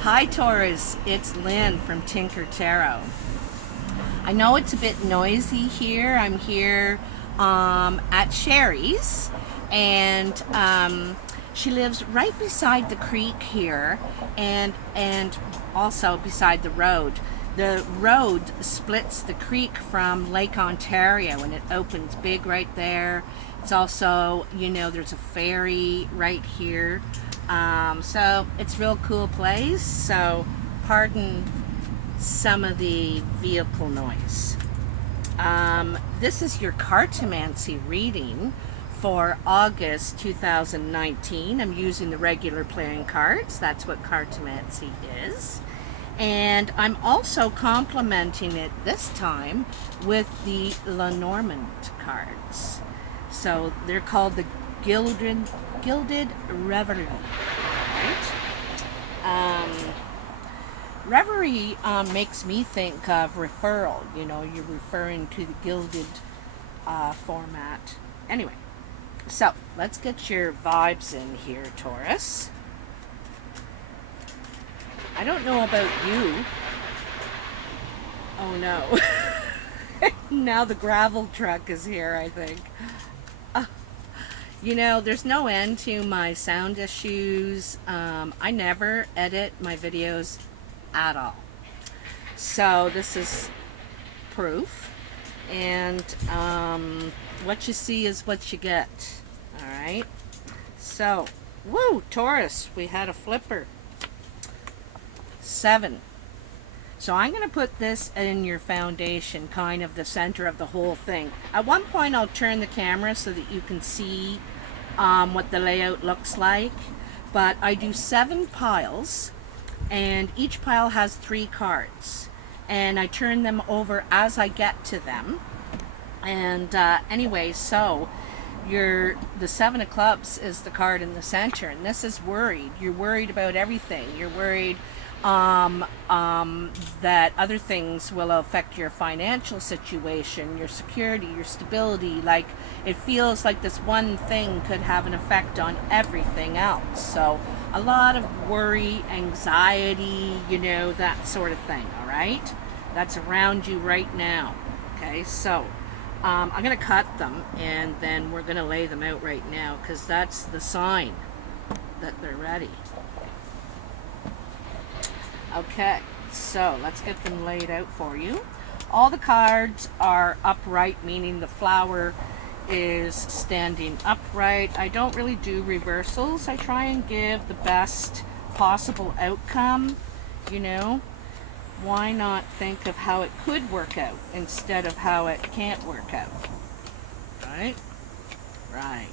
Hi Taurus, it's Lynn from Tinker Tarot. I know it's a bit noisy here. I'm here at Sherry's, and she lives right beside the creek here, and also beside the road. The road splits the creek from Lake Ontario, and it opens big right there. It's also, there's a ferry right here. So it's a real cool place. So pardon some of the vehicle noise. This is your cartomancy reading for August 2019. I'm using the regular playing cards. That's what cartomancy is. And I'm also complementing it this time with the Lenormand cards. So they're called the Gilded Reverie. Right? Reverie makes me think of referral. You're referring to the gilded format. Anyway, so let's get your vibes in here, Taurus. I don't know about you. Oh no. Now the gravel truck is here, I think. There's no end to my sound issues. I never edit my videos at all. So this is proof. And what you see is what you get. Alright? So, woo, Taurus, we had a flipper. 7. So I'm going to put this in your foundation, kind of the center of the whole thing. At one point I'll turn the camera so that you can see what the layout looks like. But I do 7 piles, and each pile has 3 cards. And I turn them over as I get to them. And anyway, so the 7 of clubs is the card in the center, and this is worried. You're worried about everything. You're worried that other things will affect your financial situation, your security, your stability. Like, it feels like this one thing could have an effect on everything else. So a lot of worry, anxiety, that sort of thing. All right, that's around you right now. Okay, so I'm going to cut them, and then we're going to lay them out right now, because that's the sign that they're ready. Okay, so let's get them laid out for you. All the cards are upright, meaning the flower is standing upright. I don't really do reversals. I try and give the best possible outcome. Why not think of how it could work out instead of how it can't work out? Right? Right.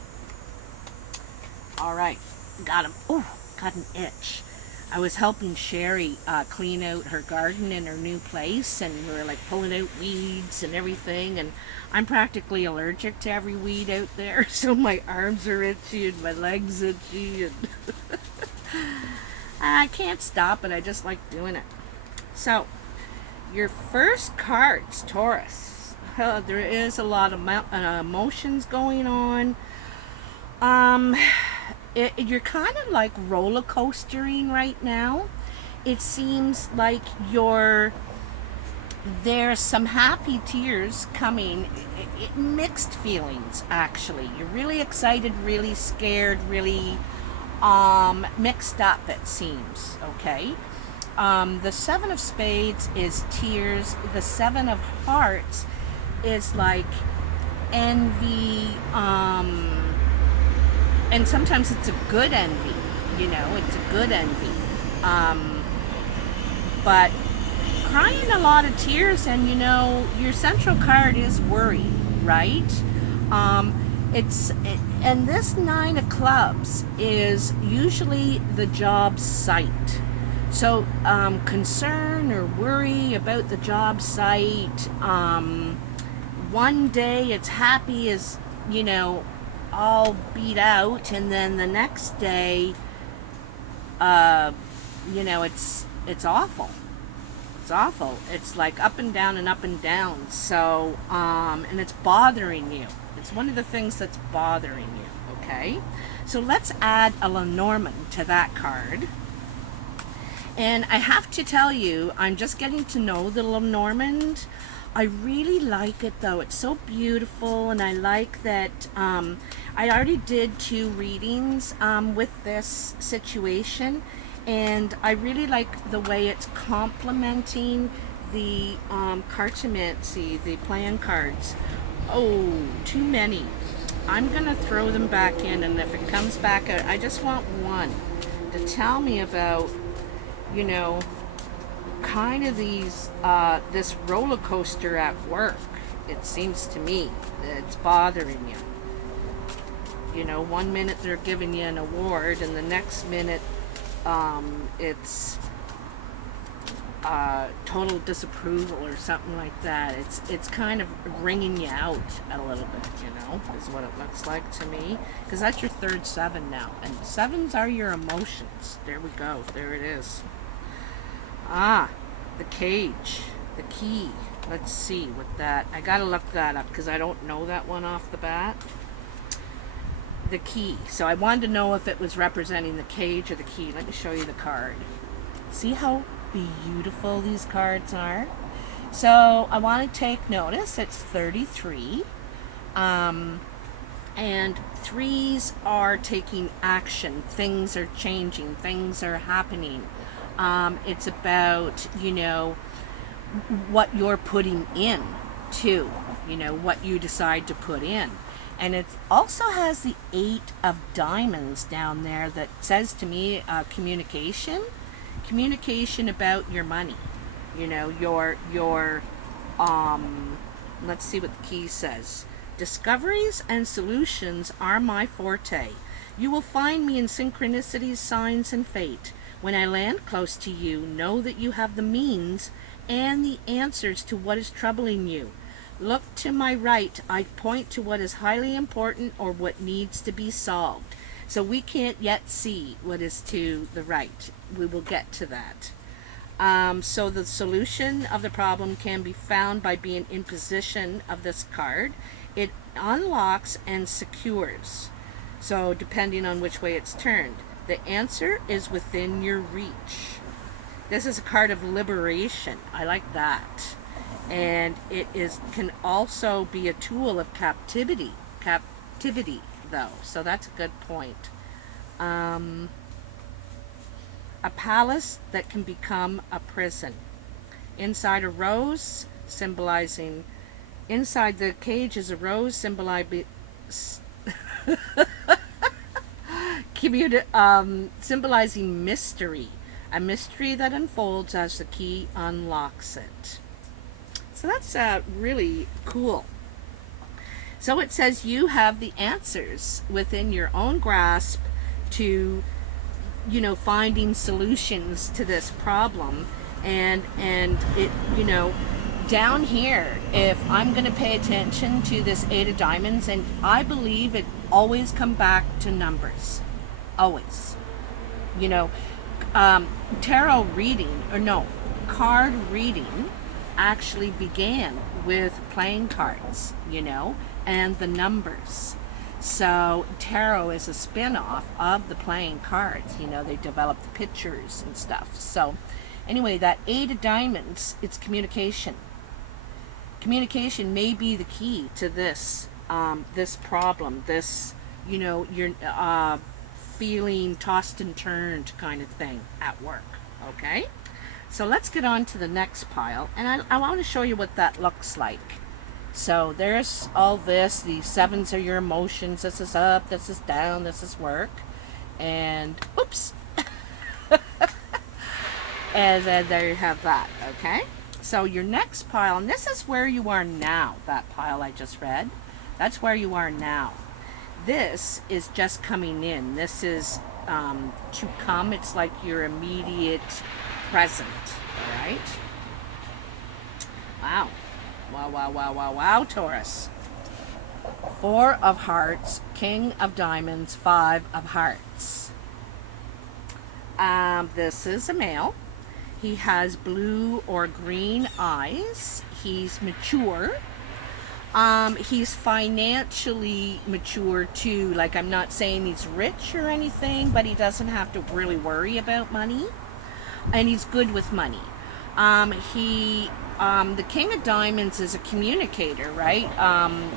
All right. Got him. Oh, got an itch. I was helping Sherry clean out her garden in her new place, and we were like pulling out weeds and everything, and I'm practically allergic to every weed out there, so my arms are itchy and my legs itchy, and I can't stop it. I just like doing it. So, your first cards, Taurus. There is a lot of emotions going on. You're kind of like roller coastering right now. It seems like there's some happy tears coming, mixed feelings actually. You're really excited, really scared, really mixed up, it seems. Okay. The 7 of Spades is tears. The 7 of Hearts is like envy, and sometimes it's a good envy, it's a good envy. But crying a lot of tears, and your central card is worry, right? And this 9 of Clubs is usually the job site. So concern or worry about the job site. One day it's happy as, all beat out, and then the next day it's awful. It's awful. It's like up and down and up and down. So and it's bothering you. It's one of the things that's bothering you. Okay, so let's add a Lenormand to that card. And I have to tell you, I'm just getting to know the Lenormand. I really like it though. It's so beautiful, and I like that I already did 2 readings with this situation, and I really like the way it's complementing the cartomancy, the playing cards. Oh, too many. I'm gonna throw them back in, and if it comes back out, I just want one to tell me about, you know, kind of these this roller coaster at work. It seems to me that it's bothering you. You know, one minute they're giving you an award, and the next minute it's total disapproval or something like that. It's kind of wringing you out a little bit, you know, is what it looks like to me. Because that's your 3rd 7 now, and 7s are your emotions. There we go. There it is. Ah, the cage, the key. Let's see what that, I gotta look that up because I don't know that one off the bat. The key. So I wanted to know if it was representing the cage or the key. Let me show you the card. See how beautiful these cards are? So I want to take notice. It's 33. And 3s are taking action. Things are changing. Things are happening. It's about, you know, what you're putting in too, you know, what you decide to put in. And it also has the 8 of diamonds down there that says to me communication about your money, you know, your let's see what the key says. Discoveries and solutions are my forte. You will find me in synchronicities, signs, and fate. When I land close to you, know that you have the means and the answers to what is troubling you. Look to my right. I point to what is highly important or what needs to be solved. So we can't yet see what is to the right. We will get to that. So the solution of the problem can be found by being in position of this card. It unlocks and secures. So depending on which way it's turned. The answer is within your reach. This is a card of liberation. I like that. And it can also be a tool of captivity though. So that's a good point. A palace that can become a prison. Inside a rose symbolizing, inside the cage is a rose symbolizing symbolizing mystery, a mystery that unfolds as the key unlocks it. So that's really cool. So it says you have the answers within your own grasp to, you know, finding solutions to this problem, and it, you know, down here, if I'm going to pay attention to this 8 of diamonds, and I believe it always come back to numbers. Always. You know, tarot reading, or no, card reading actually began with playing cards, you know, and the numbers. So tarot is a spin-off of the playing cards. You know, they developed the pictures and stuff. So anyway, that 8 of diamonds, it's communication. Communication may be the key to this this problem, this, you know, you're feeling tossed and turned kind of thing at work. Okay, so let's get on to the next pile, and I want to show you what that looks like. So there's all this. The 7s are your emotions. This is up, this is down, this is work, and oops. And then there you have that. Okay, so your next pile, and this is where you are now. That pile I just read, that's where you are now. This is just coming in. This is to come. It's like your immediate present. All right. Wow. Wow, wow, wow, wow, wow, Taurus. 4 of hearts, King of diamonds, 5 of hearts. This is a male. He has blue or green eyes. He's mature. He's financially mature too. Like, I'm not saying he's rich or anything, but he doesn't have to really worry about money. and he's good with money. The King of Diamonds is a communicator, right?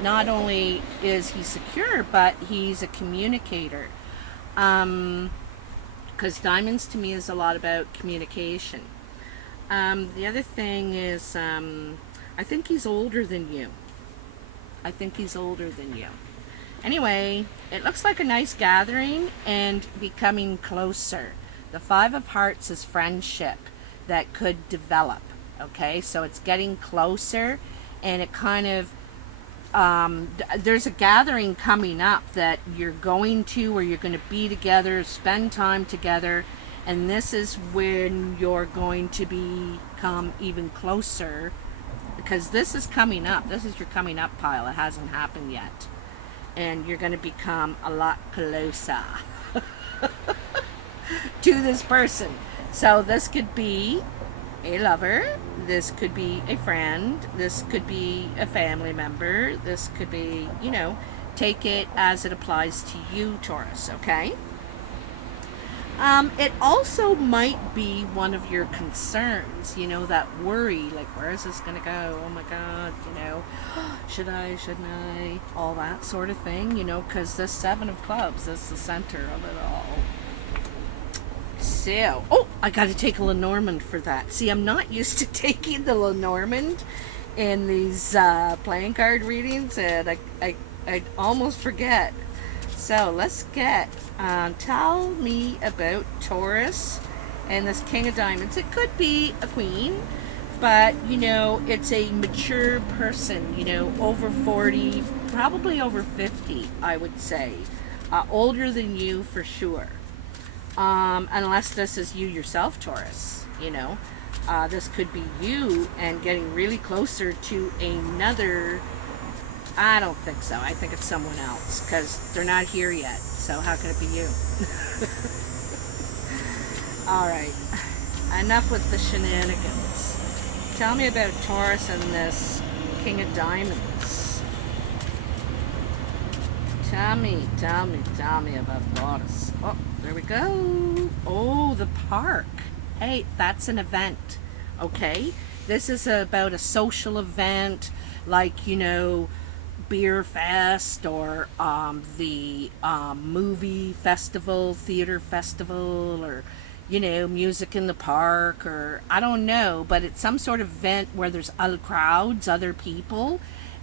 Not only is he secure, but he's a communicator. Because diamonds to me is a lot about communication. The other thing is, I think he's older than you. I think he's older than you. Anyway, it looks like a nice gathering and becoming closer. The Five of Hearts is friendship that could develop. Okay, so it's getting closer, and it kind of, there's a gathering coming up that you're going to, or you're going to be together, spend time together, and this is when you're going to become even closer, because this is coming up. This is your coming up pile. It hasn't happened yet, and you're going to become a lot closer to this person. So this could be a lover, this could be a friend, this could be a family member, this could be, you know, take it as it applies to you, Taurus, okay? It also might be one of your concerns, you know, that worry, like, where is this going to go? Oh my God, you know, should I, shouldn't I? All that sort of thing, you know, because the Seven of Clubs is the center of it all. So, oh, I got to take a Lenormand for that. See, I'm not used to taking the Lenormand in these playing card readings, and I almost forget. So let's get, tell me about Taurus and this King of Diamonds. It could be a queen, but, you know, it's a mature person, you know, over 40, probably over 50, I would say. Older than you for sure. Unless this is you yourself, Taurus, you know. This could be you and getting really closer to another. I don't think so. I think it's someone else, because they're not here yet. So how can it be you? All right. Enough with the shenanigans. Tell me about Taurus and this King of Diamonds. Tell me about Taurus. Oh, there we go. Oh, the park. Hey, that's an event. Okay? This is about a social event, like, you know, beer fest, or the movie festival, theater festival, or, you know, music in the park, or I don't know, but it's some sort of event where there's other crowds, other people,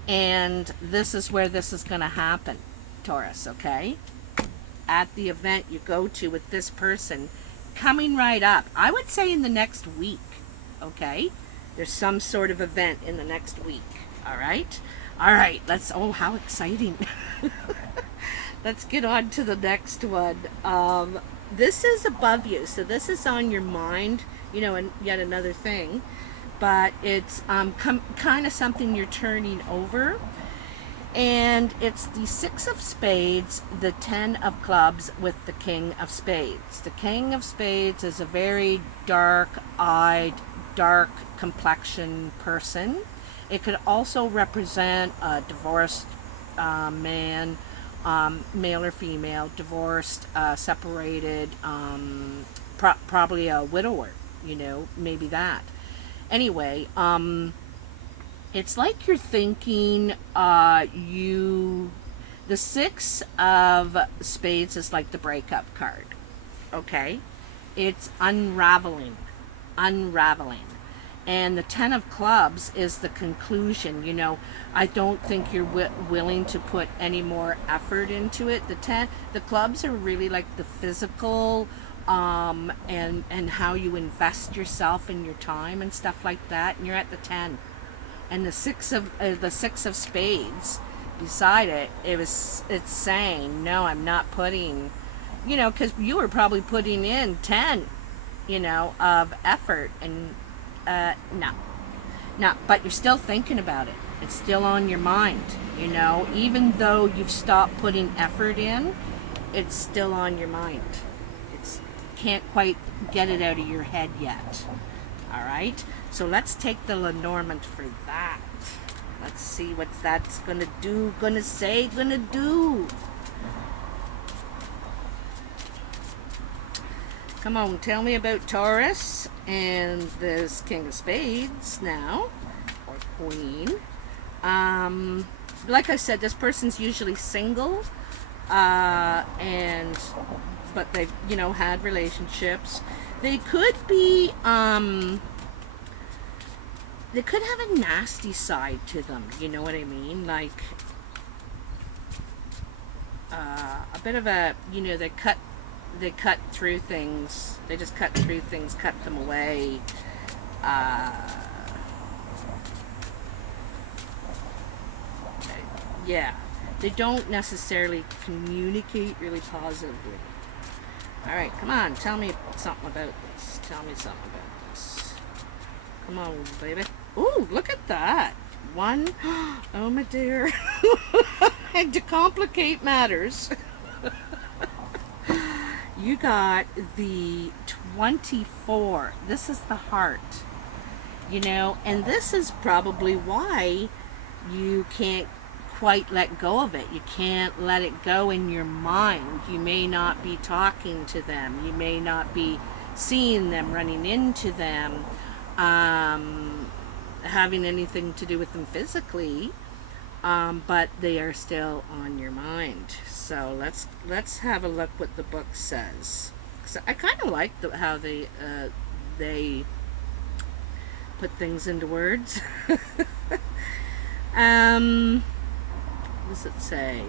and this is where this is going to happen, Taurus, okay? At the event you go to with this person coming right up, I would say in the next week, okay? There's some sort of event in the next week, all right? All right, let's, oh, how exciting. Let's get on to the next one. This is above you, so this is on your mind, you know, and yet another thing, but it's kind of something you're turning over. And it's the Six of Spades, the Ten of Clubs with the King of Spades. The King of Spades is a very dark-eyed, dark complexion person. It could also represent a divorced man, male or female, divorced, separated, probably a widower, you know, maybe that. Anyway, it's like you're thinking, the Six of Spades is like the breakup card, okay? It's unraveling. And the Ten of Clubs is the conclusion, you know. I don't think you're willing to put any more effort into it. The clubs are really like the physical, and how you invest yourself and your time and stuff like that, and you're at the 10. And the Six of Spades beside it, it's saying, no, I'm not putting, you know, because you were probably putting in 10, you know, of effort, and no, but you're still thinking about it. It's still on your mind, you know, even though you've stopped putting effort in, it's still on your mind. It's can't quite get it out of your head yet. All right, so let's take the Lenormand for that. Let's see what that's gonna do, gonna do. Come on, tell me about Taurus and this King of Spades now, or Queen. Like I said, this person's usually single, but they've, had relationships. They could be, they could have a nasty side to them, you know what I mean? Like, a bit of a, they cut through things. They just cut through things, cut them away. Yeah, they don't necessarily communicate really positively. All right, come on, tell me something about this. Tell me something about this. Come on, baby. Ooh, look at that. One. Oh, my dear. And to complicate matters, you got the 24. This is the heart, and this is probably why you can't quite let go of it. You can't let it go in your mind. You may not be talking to them. You may not be seeing them, running into them, having anything to do with them physically, but they are still on your mind. So let's have a look what the book says. So I kind of like how they put things into words. What does it say?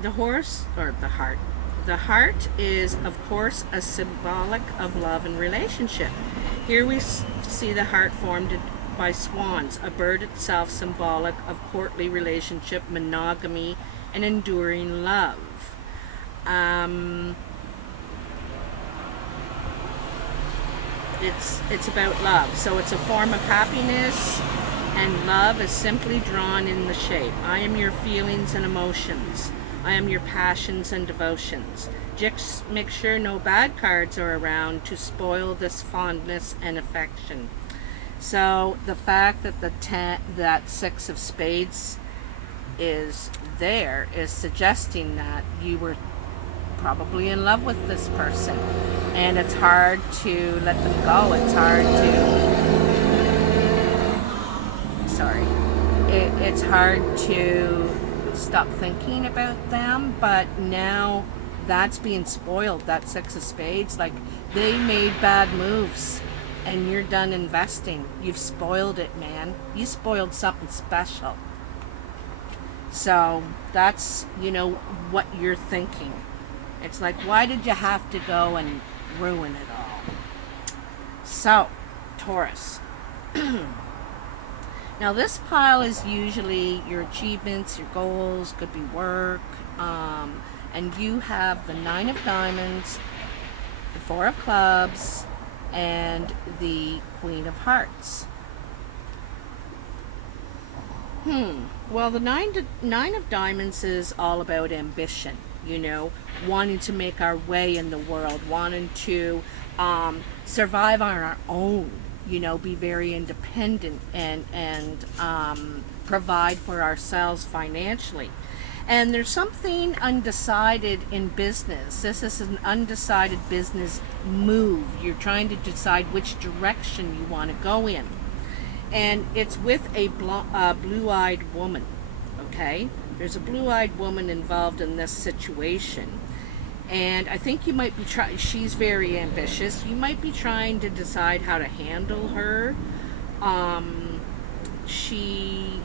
The horse, or the heart. The heart is, of course, a symbolic of love and relationship. Here we see the heart formed by swans, a bird itself symbolic of courtly relationship, monogamy, and enduring love. It's about love. So it's a form of happiness, and love is simply drawn in the shape. I am your feelings and emotions. I am your passions and devotions. Just make sure no bad cards are around to spoil this fondness and affection. So the fact that that 6 of Spades is there is suggesting that you were probably in love with this person, and it's hard to let them go. It's hard it's hard to stop thinking about them, but now that's being spoiled. That 6 of Spades, like, they made bad moves and you're done investing. You've spoiled it, man. You spoiled something special. So that's, what you're thinking. It's like, why did you have to go and ruin it all? So, Taurus. Now this pile is usually your achievements, your goals, could be work, and you have the 9 of Diamonds, the 4 of Clubs, and the Queen of Hearts. Well, the 9 of Diamonds is all about ambition, wanting to make our way in the world, wanting to survive on our own, be very independent and provide for ourselves financially. And there's something undecided in business. This is an undecided business move. You're trying to decide which direction you want to go in. And it's with a blue-eyed woman, okay? There's a blue-eyed woman involved in this situation. And I think you might be she's very ambitious. You might be trying to decide how to handle her. She's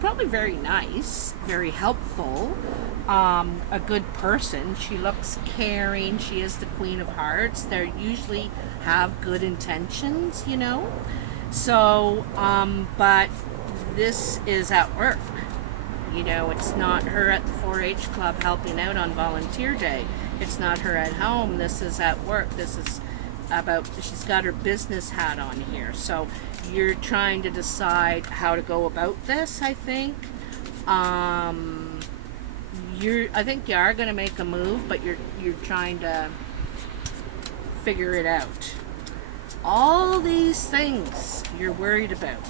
probably very nice, very helpful, a good person. She looks caring. She is the Queen of Hearts. They usually have good intentions, So, but this is at work. It's not her at the 4-H club helping out on volunteer day. It's not her at home. This is at work. This is about, she's got her business hat on here. So you're trying to decide how to go about this, I think. I think you are going to make a move, but you're trying to figure it out. All these things you're worried about.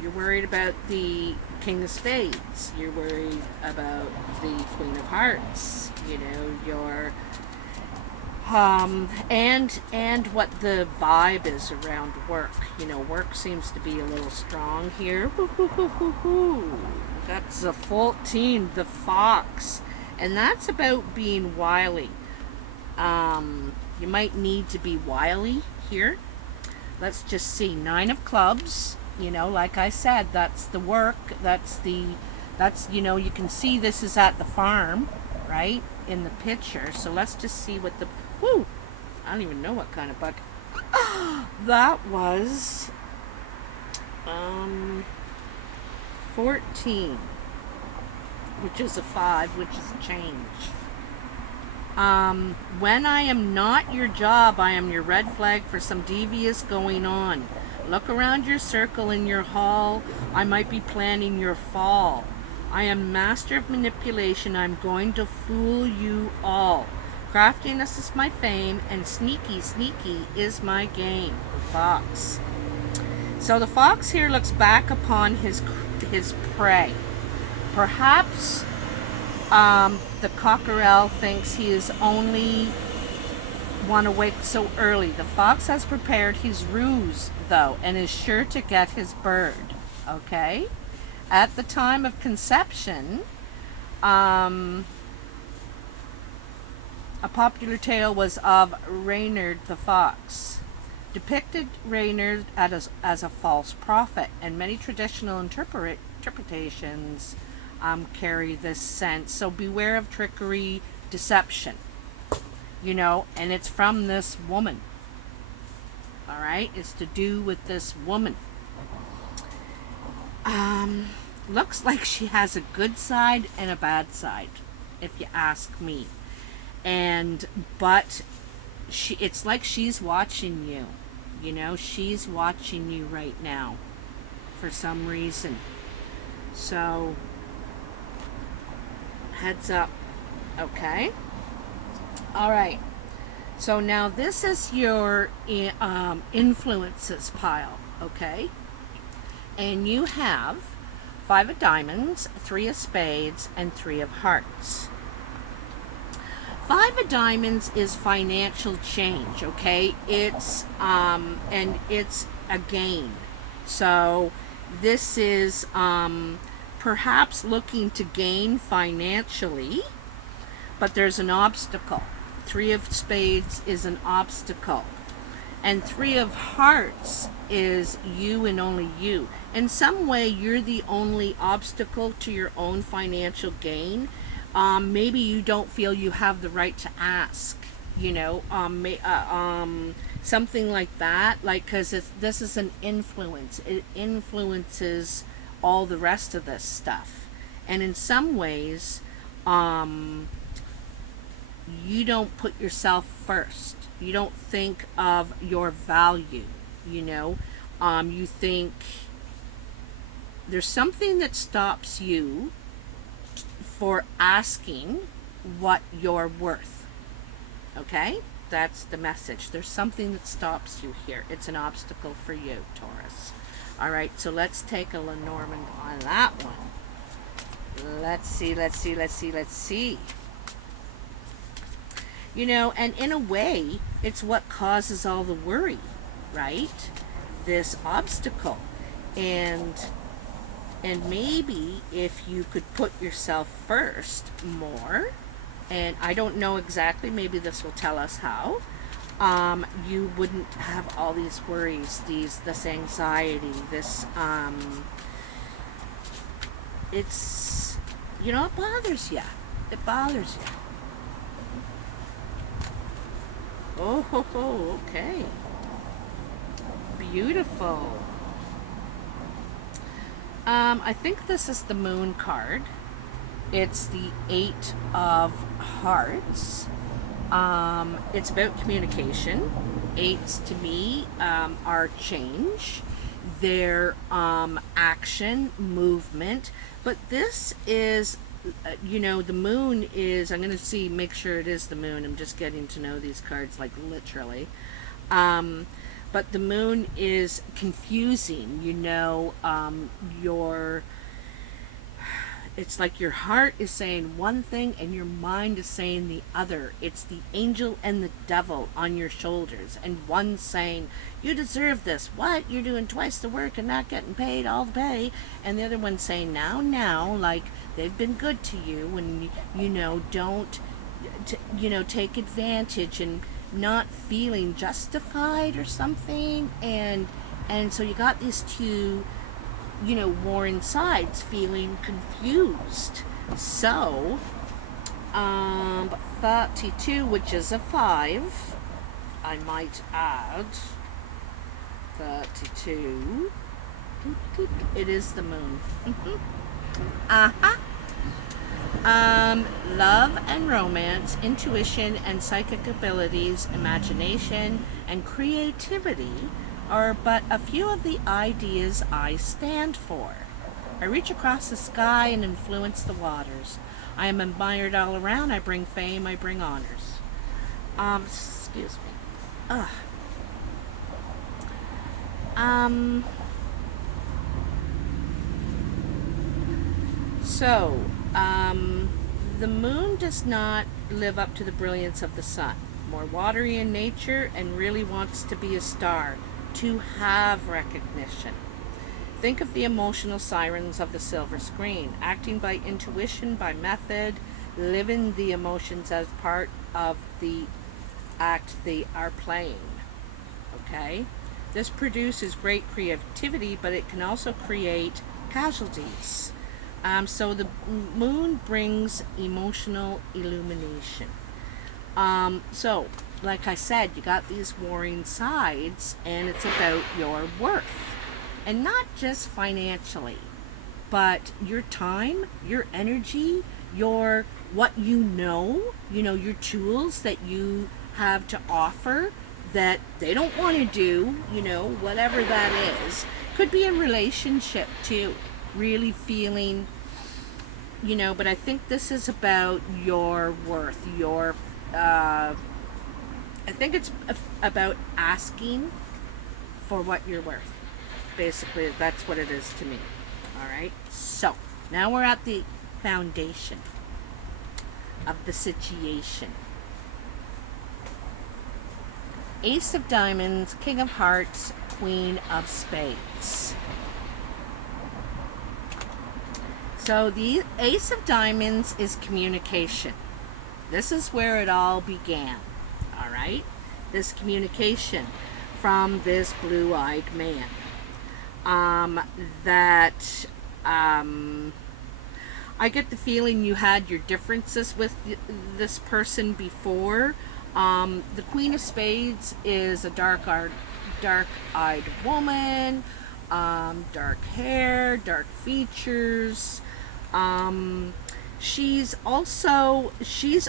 You're worried about the King of Spades. You're worried about the Queen of Hearts. You know, your and what the vibe is around work. You know, work seems to be a little strong here. That's a 14, the Fox, and that's about being wily. You might need to be wily here. Let's just see. 9 of Clubs. You know, like I said, that's the work. That's you know, you can see this is at the farm, right, in the picture. So let's just see what the, whoo, I don't even know what kind of bug. That was 14, which is a 5, which is a change. When I am not your job, I am your red flag for some devious going on. Look around your circle in your hall. I might be planning your fall. I am master of manipulation. I'm going to fool you all. Craftiness is my fame, and sneaky is my game. The Fox. So the Fox here looks back upon his prey. Perhaps the cockerel thinks he is only one awake so early. The Fox has prepared his ruse, though, and is sure to get his bird. Okay? At the time of conception, a popular tale was of Reynard the Fox. Depicted Reynard as a false prophet, and many traditional interpretations carry this sense. So beware of trickery, deception, you know, and it's from this woman. All right, it's to do with this woman. Looks like she has a good side and a bad side, if you ask me. But it's like she's watching you. You know, she's watching you right now for some reason. So heads up. Okay. All right. So now this is your influences pile. Okay. And you have 5 of Diamonds, 3 of Spades, and 3 of Hearts. 5 of Diamonds is financial change, okay? It's and it's a gain. So this is perhaps looking to gain financially, but there's an obstacle. 3 of Spades is an obstacle. And 3 of Hearts is you and only you. In some way, you're the only obstacle to your own financial gain. Maybe you don't feel you have the right to ask, you know, something like that, like, because this is an influence. It influences all the rest of this stuff. And in some ways, you don't put yourself first. You don't think of your value, you know. You think there's something that stops you for asking what you're worth. Okay? That's the message. There's something that stops you here. It's an obstacle for you, Taurus. All right, so let's take a Lenormand on that one. Let's see. You know, and in a way, it's what causes all the worry, right? This obstacle. And maybe if you could put yourself first more, and I don't know exactly, maybe this will tell us how, you wouldn't have all these worries, this anxiety, this, it's, you know, it bothers you. It bothers you. Oh, okay. Beautiful. I think this is the Moon card. It's the 8 of Hearts. It's about communication. 8s to me are change. They're action, movement. But this is, you know, the Moon is, I'm going to make sure it is the Moon. I'm just getting to know these cards, like, literally. But the Moon is confusing, you know, it's like your heart is saying one thing and your mind is saying the other. It's the angel and the devil on your shoulders, and one's saying, you deserve this. What? You're doing twice the work and not getting paid all the pay. And the other one's saying, now, like they've been good to you, and don't take advantage, and not feeling justified or something. And so you got these two warring sides feeling confused. So 32, which is a 5, I might add, 32, it is the moon. Love and romance, intuition and psychic abilities, imagination and creativity are but a few of the ideas I stand for. I reach across the sky and influence the waters. I am admired all around. I bring fame, I bring honors. Excuse me. The moon does not live up to the brilliance of the sun. More watery in nature and really wants to be a star, to have recognition. Think of the emotional sirens of the silver screen, acting by intuition, by method, living the emotions as part of the act they are playing. Okay? This produces great creativity, but it can also create casualties. So the moon brings emotional illumination. So, like I said, you got these warring sides, and it's about your worth. And not just financially, but your time, your energy, your what your tools that you have to offer that they don't want to do, whatever that is. Could be a relationship too, really feeling, but I think this is about your worth, I think it's about asking for what you're worth. Basically, that's what it is to me. All right. So now we're at the foundation of the situation. Ace of Diamonds, King of Hearts, Queen of Spades. So the Ace of Diamonds is communication. This is where it all began. All right. This communication from this blue-eyed man. I get the feeling you had your differences with this person before. The Queen of Spades is a dark-eyed woman, dark hair, dark features. She's also is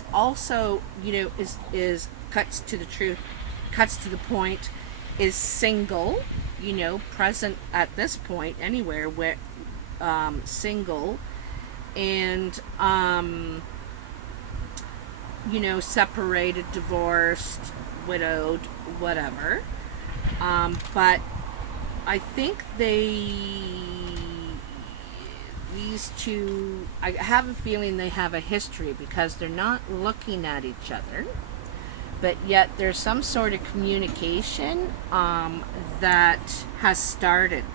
cuts to the truth, cuts to the point, is single, present at this point anywhere where single, and separated, divorced, widowed, whatever. But I think these two, I have a feeling they have a history, because they're not looking at each other, but yet there's some sort of communication that has started.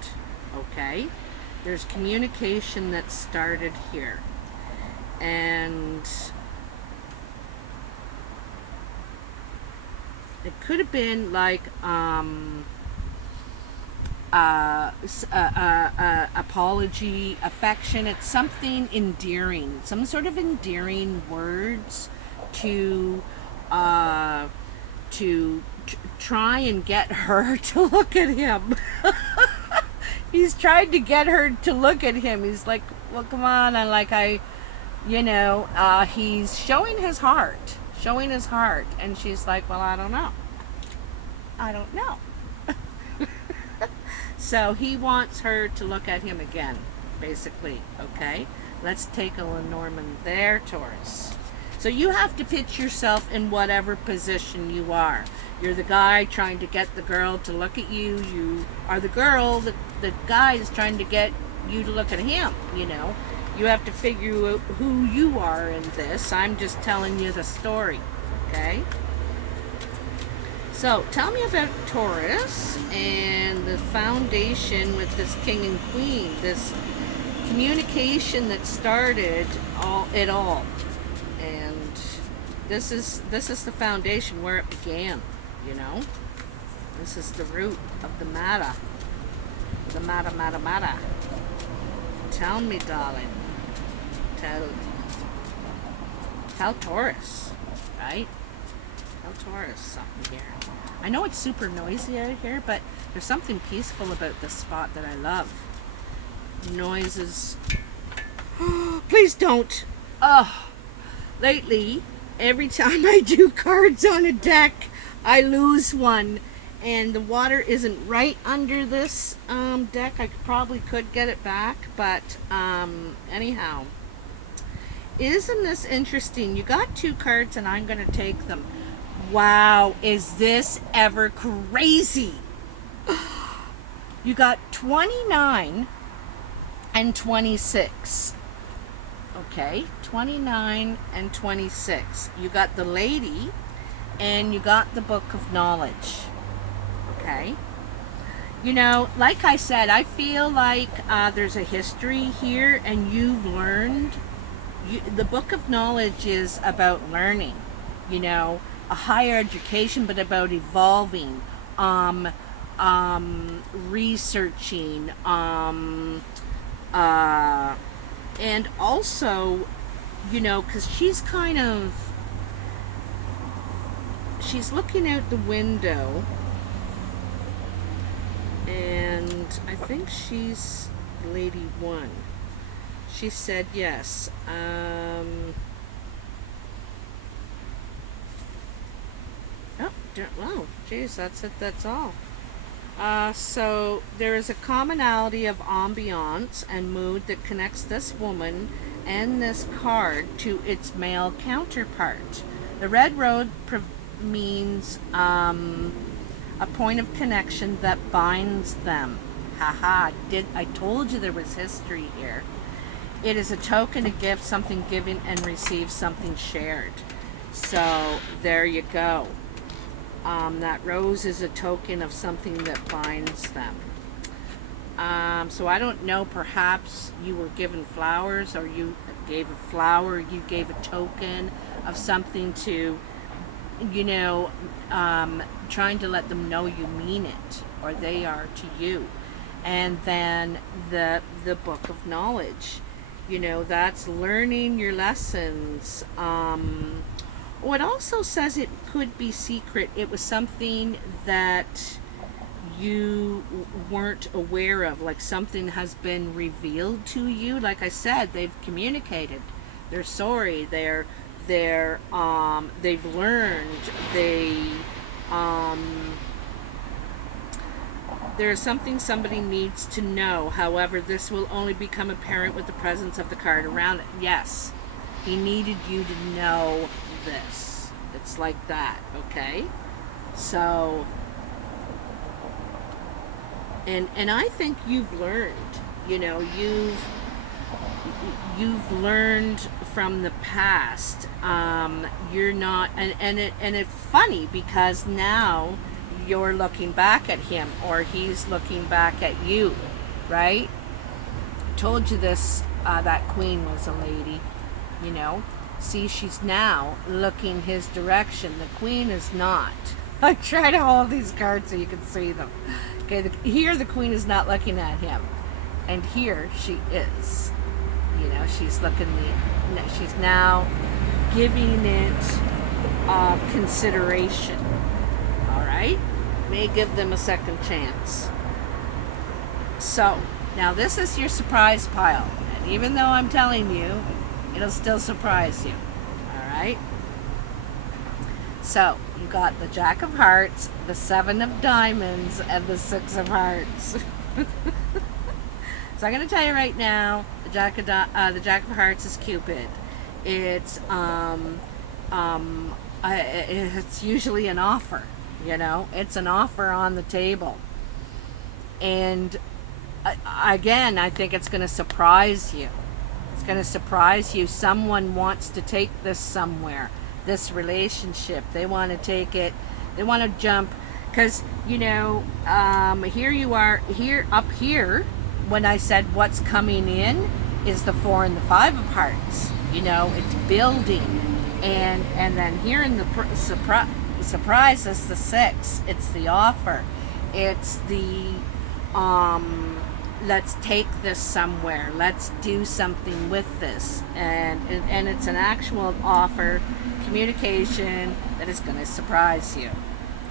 Okay, there's communication that started here, and it could have been like apology, affection. It's something endearing, some sort of endearing words to try and get her to look at him. He's trying to get her to look at him. He's like, well, come on. He's showing his heart. And she's like, well, I don't know. So he wants her to look at him again, basically. Okay, let's take a Lenormand there, Taurus. So you have to pitch yourself in whatever position you are. You're the guy trying to get the girl to look at you. You are the girl that the guy is trying to get you to look at him, You have to figure out who you are in this. I'm just telling you the story, okay? So, tell me about Taurus and the foundation with this king and queen, this communication that started it all. And this is the foundation where it began, you know? This is the root of the matter. The matter. Tell me, darling. Tell Taurus, right? Tell Taurus something here. I know it's super noisy out here, but there's something peaceful about this spot that I love. Noises. Please don't. Lately, every time I do cards on a deck, I lose one. And the water isn't right under this deck. I probably could get it back, but anyhow. Isn't this interesting? You got 2 cards and I'm going to take them. Wow, is this ever crazy? You got 29 and 26. Okay, 29 and 26. You got the lady and you got the book of knowledge. Okay. You know, like I said, I feel like there's a history here and you've learned. The book of knowledge is about learning, you know, a higher education, but about evolving, researching, and also, you know, because she's looking out the window, and I think she's Lady 1. She said yes. Oh, geez, that's it, that's all. So there is a commonality of ambiance and mood that connects this woman and this card to its male counterpart. The red road means a point of connection that binds them. Haha, I told you there was history here. It is a token, a gift, something given and received, something shared. So there you go. That rose is a token of something that binds them. So I don't know, perhaps you were given flowers, or you gave a flower, you gave a token of something to, you know, trying to let them know you mean it, or they are to you. And then the book of knowledge, you know, that's learning your lessons. It also says it could be secret. It was something that you weren't aware of, like something has been revealed to you. Like I said, they've communicated. They're sorry. They've learned. There's something somebody needs to know. However, this will only become apparent with the presence of the card around it. Yes, he needed you to know this. It's like that, okay? So, and I think you've learned. You know, you've learned from the past. You're not, and it's funny because now you're looking back at him, or he's looking back at you, right? Told you this, that queen was a lady, you know. See, she's now looking his direction. The queen is not. I try to hold these cards so you can see them. Okay, here the queen is not looking at him, and here she is. You know, she's she's now giving it consideration. All right, may give them a second chance. So now this is your surprise pile, and even though I'm telling you, it'll still surprise you. All right. So you got the Jack of Hearts, the 7 of Diamonds, and the 6 of Hearts. So I'm going to tell you right now, the Jack of Hearts is Cupid. It's it's usually an offer. You know, it's an offer on the table, and again, I think it's going to surprise you. It's going to surprise you. Someone wants to take this somewhere, this relationship. They want to take it, they want to jump, because, you know, here you are, here, up here, when I said what's coming in, is the 4 and the 5 of hearts. You know, it's building. And then here in the surprise is the 6. It's the offer. It's the, let's take this somewhere. Let's do something with this. And it's an actual offer, communication that is going to surprise you.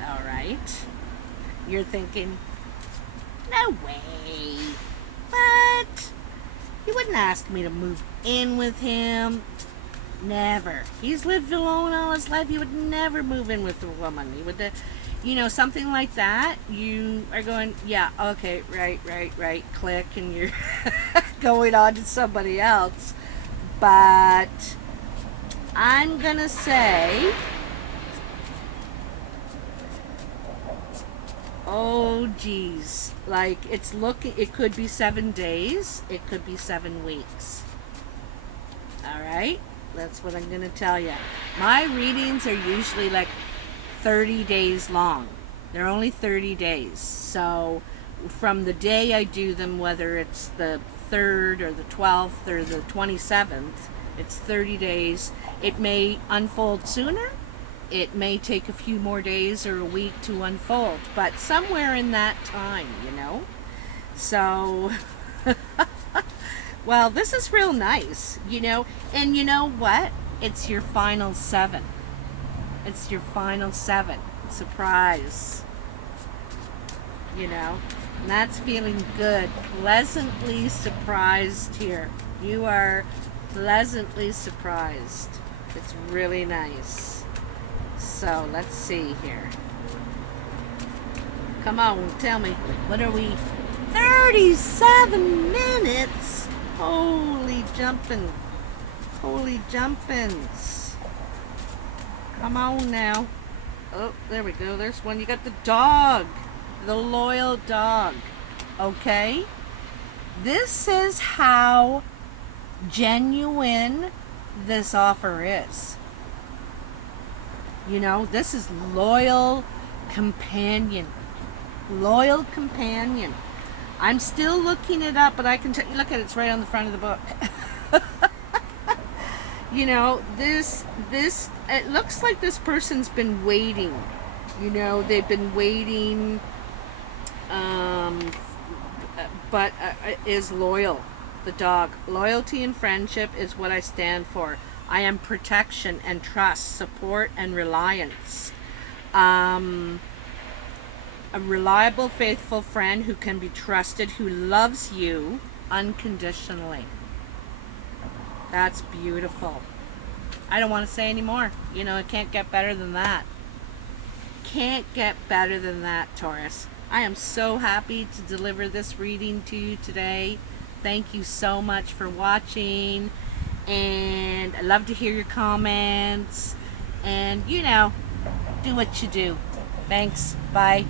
All right? You're thinking, no way. But he wouldn't ask me to move in with him. Never. He's lived alone all his life. He would never move in with a woman. He would, you know, something like that. You are going, yeah, okay, right, click, and you're going on to somebody else. But I'm gonna say, oh geez, like it's looking, it could be 7 days, it could be 7 weeks. All right, that's what I'm gonna tell you. My readings are usually like 30 days long. They're only 30 days. So from the day I do them, whether it's the 3rd or the 12th or the 27th, it's 30 days. It may unfold sooner. It may take a few more days or a week to unfold, but somewhere in that time, you know? So, well, this is real nice, you know? And you know what? It's your final 7. It's your final 7. Surprise. You know? And that's feeling good. Pleasantly surprised here. You are pleasantly surprised. It's really nice. So let's see here. Come on, tell me. What are we? 37 minutes. Holy jumping. Holy jumpins. Come on now. Oh, there we go. There's one. You got the dog. The loyal dog. Okay? This is how genuine this offer is. You know, this is loyal companion. Loyal companion. I'm still looking it up, but I can tell you, look at it, it's right on the front of the book. You know, this, it looks like this person's been waiting. You know, they've been waiting, but is loyal. The dog. Loyalty and friendship is what I stand for. I am protection and trust, support and reliance. A reliable, faithful friend who can be trusted, who loves you unconditionally. That's beautiful. I don't want to say any more. You know, it can't get better than that. Can't get better than that, Taurus. I am so happy to deliver this reading to you today. Thank you so much for watching. And I love to hear your comments. And, you know, do what you do. Thanks. Bye.